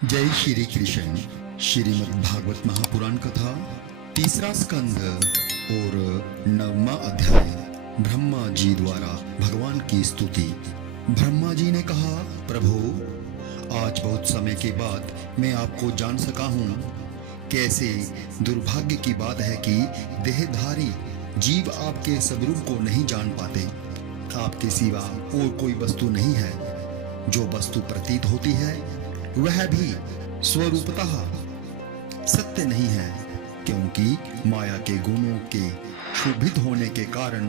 जय श्री कृष्ण। श्रीमद् भागवत महापुराण कथा तीसरा स्कंद और 9वां अध्याय। ब्रह्मा जी द्वारा भगवान की स्तुति। ब्रह्मा जी ने कहा, प्रभु, आज बहुत समय के बाद मैं आपको जान सका हूँ। कैसे दुर्भाग्य की बात है कि देहधारी जीव आपके स्वरूप को नहीं जान पाते। आपके सिवा और कोई वस्तु नहीं है। जो वस्तु प्रतीत होती है वह भी स्वरूपतः सत्य नहीं है, क्योंकि माया के गुणों के क्षोभित होने के कारण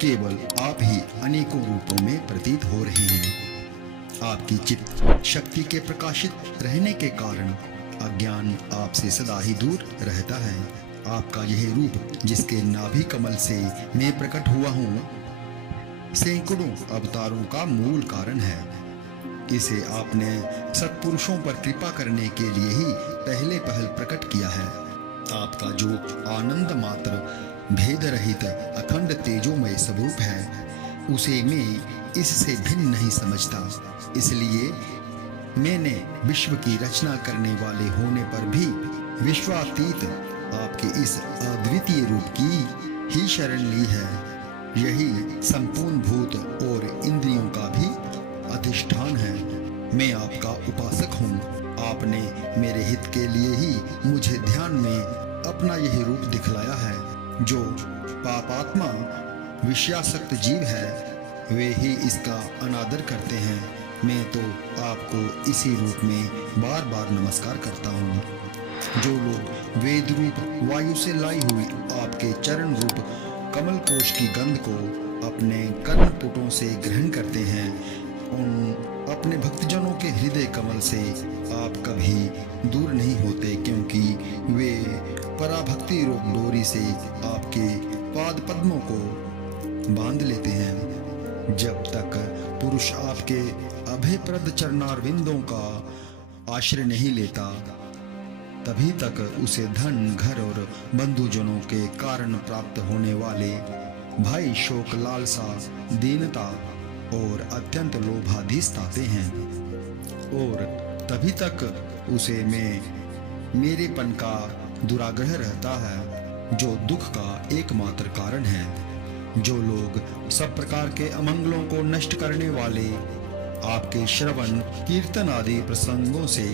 केवल आप ही अनेकों रूपों में प्रतीत हो रहे हैं। आपकी चित्त शक्ति के प्रकाशित रहने के कारण अज्ञान आपसे सदा ही दूर रहता है। आपका यह रूप, जिसके नाभि कमल से मैं प्रकट हुआ हूँ, सैकड़ों अवतारों का मूल कारण है। इसे आपने सत्पुरुषों पर कृपा करने के लिए ही पहले पहल प्रकट किया है। आपका जो आनंद मात्र भेद रहित अखंड तेजोमय स्वरूप है, उसे मैं इससे भिन्न नहीं समझता। इसलिए मैंने विश्व की रचना करने वाले होने पर भी विश्वातीत आपके इस अद्वितीय रूप की ही शरण ली है। यही संपूर्ण भूत और इंद्रियों का भी अधिष्ठान है। मैं आपका उपासक हूँ। आपने मेरे हित के लिए ही मुझे ध्यान में अपना यह रूप दिखलाया है। जो पापात्मा विषयासक्त जीव है, वे ही इसका अनादर करते हैं। मैं तो आपको इसी रूप में बार बार नमस्कार करता हूँ। जो लोग वेद रूप वायु से लाई हुई आपके चरण रूप कमल कोश की गंध को अपने कर्णपुटों से ग्रहण करते हैं, उन अपने भक्तजनों के हृदय कमल से आप कभी दूर नहीं होते, क्योंकि वे पराभक्ति रूप डोरी से आपके पाद पद्मों को बांध लेते हैं। जब तक पुरुष आपके अभयप्रद चरणारविंदों का आश्रय नहीं लेता, तभी तक उसे धन, घर और बंधुजनों के कारण प्राप्त होने वाले भय, शोक, लालसा, दीनता और अत्यंत लोभाधीश ताते हैं। और तभी तक उसे मेरेपन का दुराग्रह रहता है, जो दुख का एकमात्र कारण है। जो लोग सब प्रकार के अमंगलों को नष्ट करने वाले आपके श्रवण, कीर्तन आदि प्रसंगों से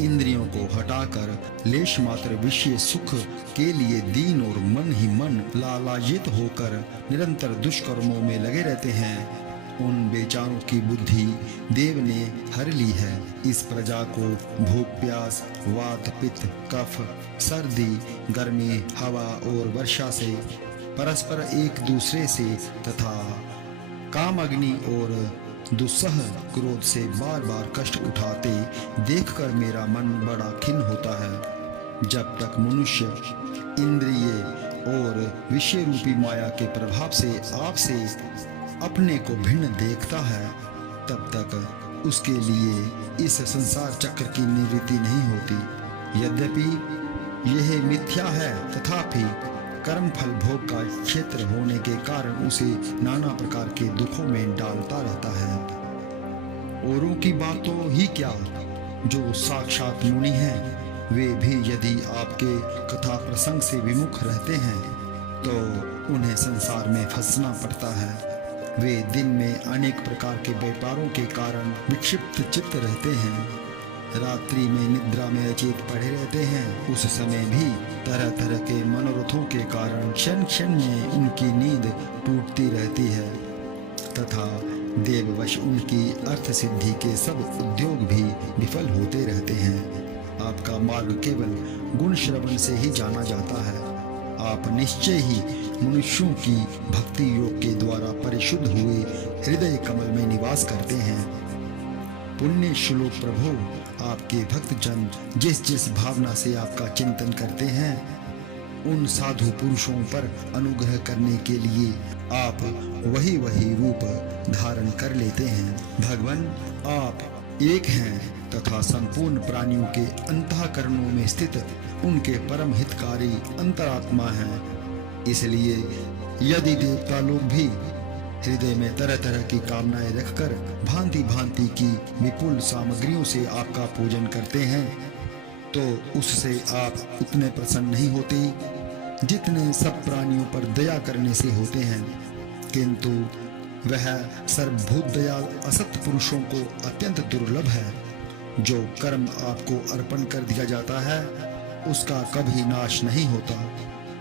इंद्रियों को हटाकर लेश मात्र विषय सुख के लिए दीन और मन ही मन लालायित होकर निरंतर दुष्कर्मों में लगे रहते हैं, उन बेचारों की बुद्धि देव ने हर ली है। इस प्रजा को भूख, प्यास, वात, पित्त, कफ, सर्दी, गर्मी, हवा और वर्षा से परस्पर एक दूसरे से तथा काम, अग्नि और दुस्सह क्रोध से बार बार कष्ट उठाते देखकर मेरा मन बड़ा खिन्न होता है। जब तक मनुष्य इंद्रिय और विषय रूपी माया के प्रभाव से आपसे अपने को भिन्न देखता है, तब तक उसके लिए इस संसार चक्र की निवृत्ति नहीं होती। यद्यपि यह मिथ्या है, तथापि कर्म फल भोग का क्षेत्र होने के कारण उसे नाना प्रकार के दुखों में डालता रहता है। औरों की बातों ही क्या, जो साक्षात मुनि हैं, वे भी यदि आपके कथा प्रसंग से विमुख रहते हैं, तो उन्हें संसार में फंसना पड़ता है। वे दिन में अनेक प्रकार के व्यापारों के कारण विक्षिप्त चित्त रहते हैं। रात्रि में निद्रा में अचेत पड़े रहते हैं। उस समय भी तरह तरह के मनोरथों के कारण क्षण क्षण में उनकी नींद टूटती रहती है, तथा देववश उनकी अर्थ सिद्धि के सब उद्योग भी विफल होते रहते हैं। आपका मार्ग केवल गुण श्रवण से ही जाना जाता है। आप निश्चय ही मनुष्यों की भक्ति योग के द्वारा परिशुद्ध हुए हृदय कमल में निवास करते हैं। पुण्य श्लोक प्रभु, आपके भक्तजन जिस जिस भावना से आपका चिंतन करते हैं, उन साधु पुरुषों पर अनुग्रह करने के लिए आप वही वही रूप धारण कर लेते हैं। भगवान, आप एक हैं तथा संपूर्ण प्राणियों के अंतःकरणों में स्थित उनके परम हितकारी अंतरात्मा हैं। इसलिए यदि देवता लोग भी हृदय में तरह तरह की कामनाएं रखकर भांति भांति की विपुल सामग्रियों से आपका पूजन करते हैं, तो उससे आप उतने प्रसन्न नहीं होते जितने सब प्राणियों पर दया करने से होते हैं। किंतु वह सर्वभूत दयाल असत पुरुषों को अत्यंत दुर्लभ है। जो कर्म आपको अर्पण कर दिया जाता है उसका कभी नाश नहीं होता,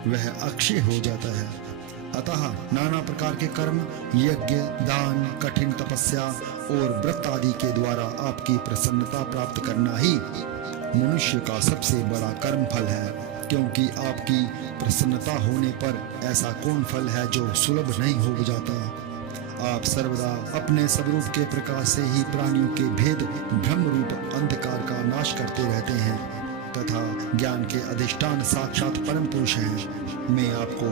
वह अक्षय हो जाता है। अतः नाना प्रकार के कर्म, यज्ञ, दान, कठिन तपस्या और व्रत आदि के द्वारा आपकी प्रसन्नता प्राप्त करना ही मनुष्य का सबसे बड़ा कर्म फल है, क्योंकि आपकी प्रसन्नता होने पर ऐसा कौन फल है जो सुलभ नहीं हो जाता। आप सर्वदा अपने स्वरूप के प्रकाश से ही प्राणियों के भेद ब्रह्म रूप अंधकार का नाश करते रहते हैं तथा ज्ञान के अधिष्ठान साक्षात परम पुरुष हैं। मैं आपको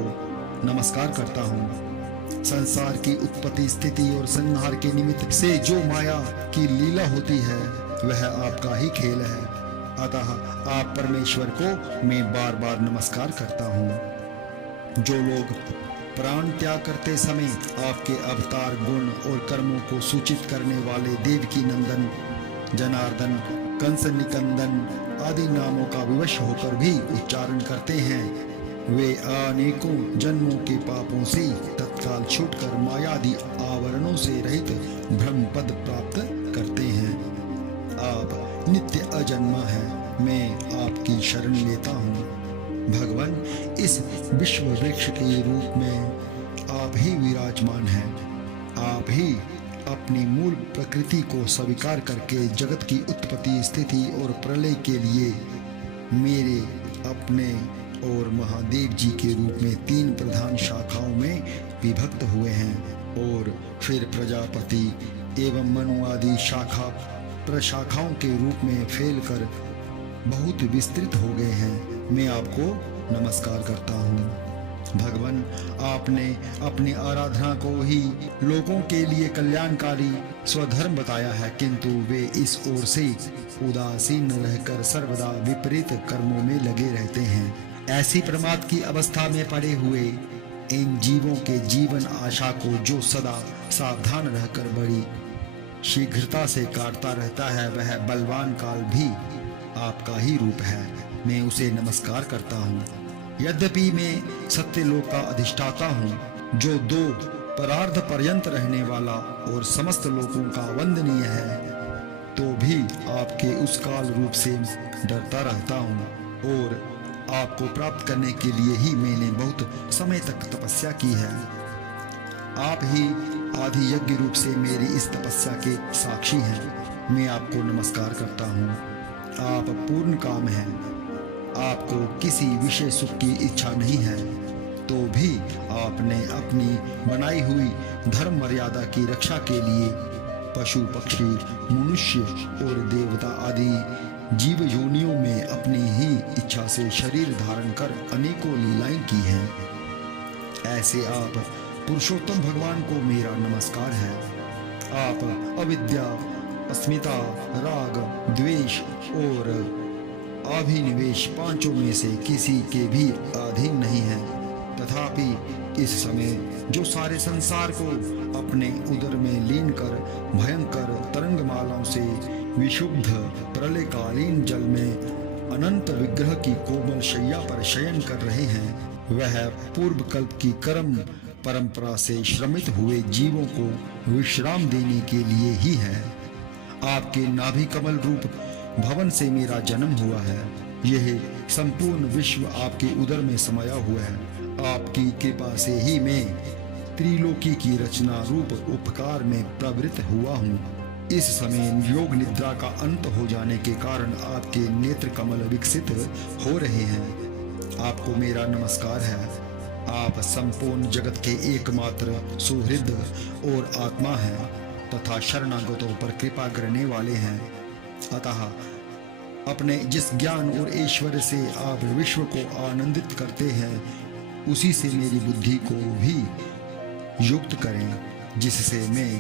नमस्कार करता हूँ। संसार की उत्पत्ति, स्थिति और संहार के निमित्त से जो माया की लीला होती है वह आपका ही खेल है। अतः आप परमेश्वर को मैं बार बार नमस्कार करता हूँ। जो लोग प्राण त्याग करते समय आपके अवतार, गुण और कर्मों को सूचित करने वाले देवकी नंदन, जनार्दन, कंस निकंदन आदि नामों का विवश होकर भी उच्चारण करते हैं, वे अनेकों जन्मों के पापों से तत्काल छूटकर मायादि आवरणों से रहित ब्रह्म पद प्राप्त करते हैं। आप नित्य अजन्मा हैं, मैं आपकी शरण लेता हूँ। भगवान, इस विश्व वृक्ष के रूप में आप ही विराजमान हैं। आप ही अपनी मूल प्रकृति को स्वीकार करके जगत की उत्पत्ति, स्थिति और प्रलय के लिए मेरे, अपने और महादेव जी के रूप में 3 प्रधान शाखाओं में विभक्त हुए हैं और फिर प्रजापति एवं मनु आदि शाखा प्रशाखाओं के रूप में फैलकर बहुत विस्तृत हो गए हैं। मैं आपको नमस्कार करता हूँ। भगवान, आपने अपनी आराधना को ही लोगों के लिए कल्याणकारी स्वधर्म बताया है, किंतु वे इस ओर से उदासीन रहकर सर्वदा विपरीत कर्मों में लगे रहते हैं। ऐसी प्रमाद की अवस्था में पड़े हुए इन जीवों के जीवन आशा को जो सदा सावधान रहकर बड़ी शीघ्रता से काटता रहता है, वह बलवान काल भी आपका ही रूप है। मैं उसे नमस्कार करता हूँ। यद्यपि मैं सत्यलोक का अधिष्ठाता हूँ, जो 2 परार्ध पर्यंत रहने वाला और समस्त लोकों का वंदनीय है, तो भी आपके उस काल रूप से डरता रहता हूँ और आपको प्राप्त करने के लिए ही मैंने बहुत समय तक तपस्या की है। आप ही आदि यज्ञ रूप से मेरी इस तपस्या के साक्षी हैं। मैं आपको नमस्कार करता हूँ। आप पूर्ण काम हैं। आपको किसी विषय सुख की इच्छा नहीं है, तो भी आपने अपनी बनाई हुई धर्म मर्यादा की रक्षा के लिए पशु, पक्षी, मनुष्य और देवता आदि जीव योनियों में अपनी ही इच्छा से शरीर धारण कर अनेकों लीलाएं की हैं। ऐसे आप पुरुषोत्तम भगवान को मेरा नमस्कार है। आप अविद्या, अस्मिता, राग, द्वेष और अभिनिवेश 5 में से किसी के भी अधीन नहीं है। तथापि इस समय जो सारे संसार को अपने उदर में लीन कर भयंकर तरंगमालाओं से विशुद्ध प्रलयकालीन जल में अनंत विग्रह की कोमल शैया पर शयन कर रहे हैं, वह पूर्व कल्प की कर्म परंपरा से श्रमित हुए जीवों को विश्राम देने के लिए ही है। आपके नाभि कमल रूप भवन से मेरा जन्म हुआ है। यह संपूर्ण विश्व आपके उदर में समाया हुआ है। आपकी कृपा से ही मैं त्रिलोकी की रचना रूप उपकार में प्रवृत्त हुआ हूँ। इस समय योग निद्रा का अंत हो जाने के कारण आपके नेत्र कमल विकसित हो रहे हैं। आपको मेरा नमस्कार है। आप संपूर्ण जगत के एकमात्र सुहृद और आत्मा हैं तथा शरणागतों पर कृपा करने वाले हैं। अतः अपने जिस ज्ञान और ऐश्वर्य से आप विश्व को आनंदित करते हैं, उसी से मेरी बुद्धि को भी युक्त करें, जिससे मैं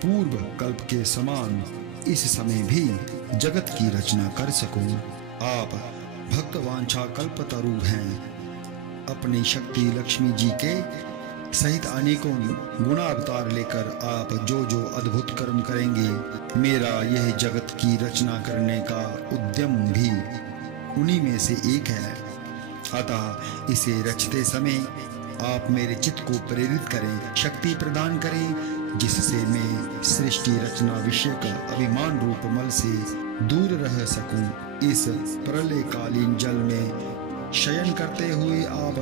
पूर्व कल्प के समान इस समय भी जगत की रचना कर सकूं। आप भक्त वांछा कल्पतरु हैं। अपनी शक्ति लक्ष्मी जी के सहित अनेकों गुणावतार लेकर आप जो जो अद्भुत कर्म करेंगे, मेरा यह जगत की रचना करने का उद्यम भी उन्हीं में से एक है। अतः इसे रचते समय आप मेरे चित्त को प्रेरित करें, शक्ति प्रदान करें, जिससे मैं सृष्टि रचना विषयक अभिमान रूप मल से दूर रह सकूं। इस प्रलयकालीन जल में शयन करते हुए आप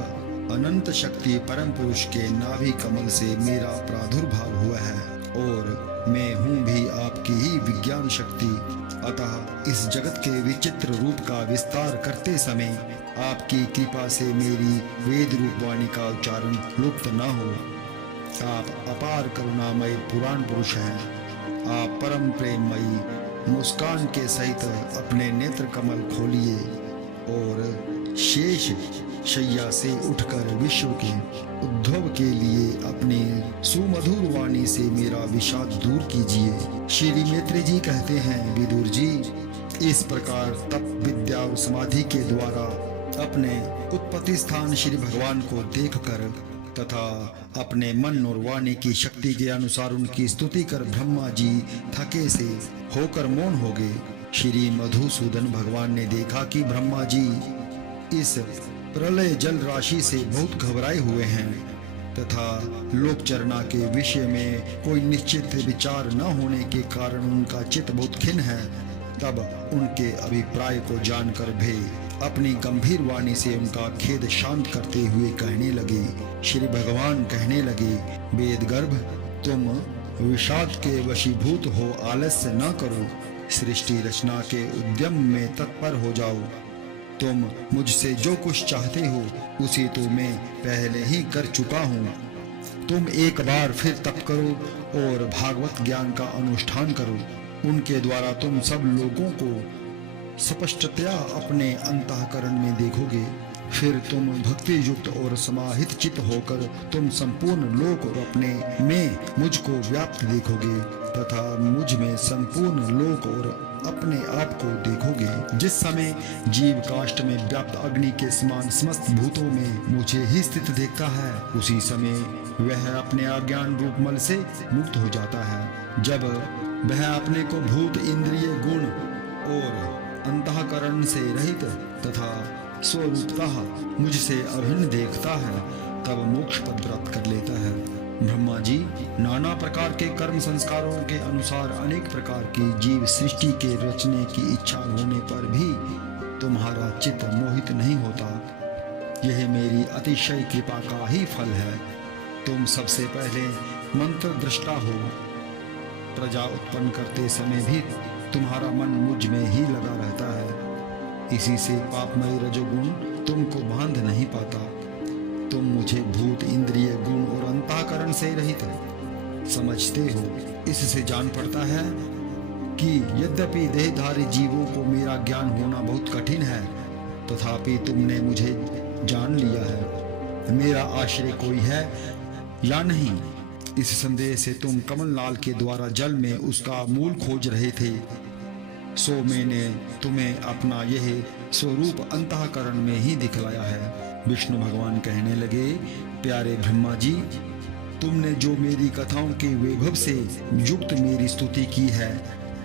अनंत शक्ति परम पुरुष के नाभि कमल से मेरा प्रादुर्भाव हुआ है और मैं हूँ भी आपकी ही विज्ञान शक्ति। अतः इस जगत के विचित्र रूप का विस्तार करते समय आपकी कृपा से मेरी वेद रूप वाणी का उच्चारण लुप्त न हो। आप अपार करुणामय पुराण पुरुष हैं। आप परम प्रेममयी मुस्कान के सहित अपने नेत्र कमल खोलिए और शेष शैया से उठकर विश्व के उद्भव के लिए अपनी सुमधुर वाणी से मेरा विषाद दूर कीजिए। श्री मैत्री जी कहते हैं, विदुर जी, इस प्रकार तप विद्या और समाधि के द्वारा अपने उत्पत्ति स्थान श्री भगवान को देखकर तथा अपने मन और वाणी की शक्ति के अनुसार उनकी स्तुति कर ब्रह्मा जी थके से होकर मौन हो गए। श्री मधुसूदन भगवान ने देखा कि ब्रह्मा जी इस प्रलय जल राशि से बहुत घबराए हुए हैं तथा लोकचर्चा के विषय में कोई निश्चित विचार न होने के कारण उनका चित्त बहुत खिन्न है। तब उनके अभिप्राय को जानकर वे अपनी गंभीर वाणी से उनका खेद शांत करते हुए कहने लगे। श्री भगवान कहने लगे, वेद गर्भ, तुम विषाद के वशीभूत हो आलस्य न करो, सृष्टि रचना के उद्यम में तत्पर हो जाओ। तुम मुझसे जो कुछ चाहते हो उसे तो मैं पहले ही कर चुका हूँ। तुम एक बार फिर तप करो और भागवत ज्ञान का अनुष्ठान करो। उनके द्वारा तुम सब लोगों को स्पष्टतया अपने अंतःकरण में देखोगे। फिर तुम भक्ति युक्त और समाहित चित्त होकर तुम संपूर्ण लोक और अपने में मुझको व्याप्त देखोगे तथा मुझ में संपूर्ण लोक और अपने आप को देखोगे। जिस समय जीव काष्ठ में व्याप्त अग्नि के समान समस्त भूतों में मुझे ही स्थित देखता है, उसी समय वह अपने अज्ञान रूप मल से मुक्त हो जाता है। जब वह अपने को भूत, इंद्रिय, गुण और अंतःकरण से रहित तथा स्वरूपतः मुझसे अभिन्न देखता है, तब मोक्ष पद प्राप्त कर लेता है। ब्रह्मा जी, नाना प्रकार के कर्म संस्कारों के अनुसार अनेक प्रकार की जीव सृष्टि के रचने की इच्छा होने पर भी तुम्हारा चित्त मोहित नहीं होता। यह मेरी अतिशय कृपा का ही फल है। तुम सबसे पहले मंत्र दृष्टा हो। प्रजा उत्पन्न करते समय भी तुम्हारा मन मुझ में ही लगा रहता है। इसी से पापमय रजोगुण तुमको बांध नहीं पाता। तुम मुझे भूत, इंद्रिय, गुण और अंतःकरण से रहित समझते हो। इससे जान पड़ता है कि यद्यपि देहधारी जीवों को मेरा ज्ञान होना बहुत कठिन है, तथापि तुमने मुझे जान लिया है। मेरा आश्रय कोई है या नहीं, इस संदेह से तुम कमललाल के द्वारा जल में उसका मूल खोज रहे थे। सो मैंने तुम्हें अपना यह स्वरूप अंतःकरण में ही दिखलाया है। विष्णु भगवान कहने लगे, प्यारे ब्रह्मा जी, तुमने जो मेरी कथाओं के वैभव से युक्त मेरी स्तुति की है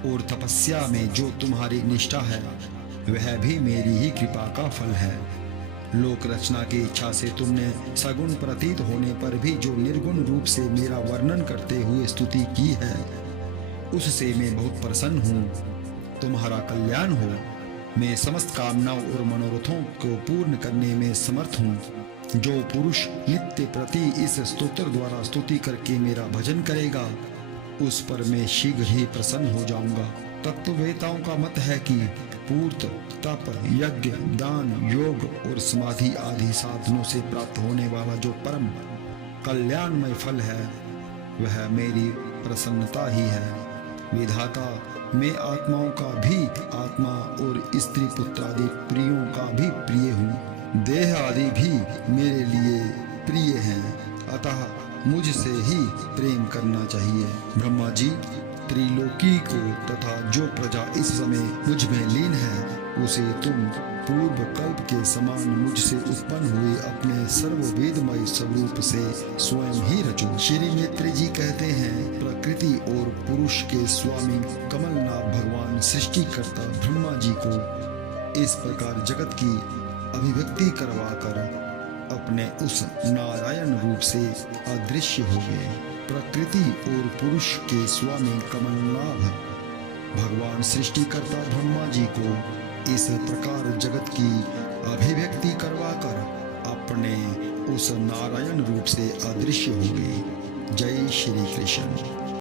और तपस्या में जो तुम्हारी निष्ठा है, वह भी मेरी ही कृपा का फल है। लोक रचना की इच्छा से तुमने सगुण प्रतीत होने पर भी जो निर्गुण रूप से मेरा वर्णन करते हुए स्तुति की है, उससे मैं बहुत प्रसन्न हूँ। तुम्हारा कल्याण हो। मैं समस्त कामनाओं और मनोरथों को पूर्ण करने में समर्थ हूँ। जो पुरुष नित्य प्रति इस स्तोत्र द्वारा स्तुति करके मेरा भजन करेगा, उस पर मैं शीघ्र ही प्रसन्न हो जाऊंगा। तत्ववेताओं का मत है कि पूर्त, तप, यज्ञ, दान, योग और समाधि आदि साधनों से प्राप्त होने वाला जो परम कल्याणमय फल है, वह मेरी प्रसन्नता ही है। विधाता, मैं आत्माओं का भी आत्मा और स्त्री पुत्र आदि प्रियों का भी प्रिय हूँ। देह आदि भी मेरे लिए प्रिय हैं, अतः मुझसे ही प्रेम करना चाहिए। ब्रह्मा जी, त्रिलोकी को तथा जो प्रजा इस समय मुझ में लीन है, उसे तुम पूर्व कल्प के समान मुझसे उत्पन्न हुए अपने सर्ववेदमय स्वरूप से स्वयं ही रचो। श्री मैत्री जी कहते हैं, प्रकृति और पुरुष के स्वामी कमलनाथ भगवान सृष्टिकर्ता ब्रह्मा जी को इस प्रकार जगत की अभिव्यक्ति करवाकर अपने उस नारायण रूप से अदृश्य हो गए। प्रकृति और पुरुष के स्वामी कमलनाभ भगवान सृष्टिकर्ता ब्रह्मा जी को इस प्रकार जगत की अभिव्यक्ति करवाकर अपने उस नारायण रूप से अदृश्य हो गए। जय श्री कृष्ण।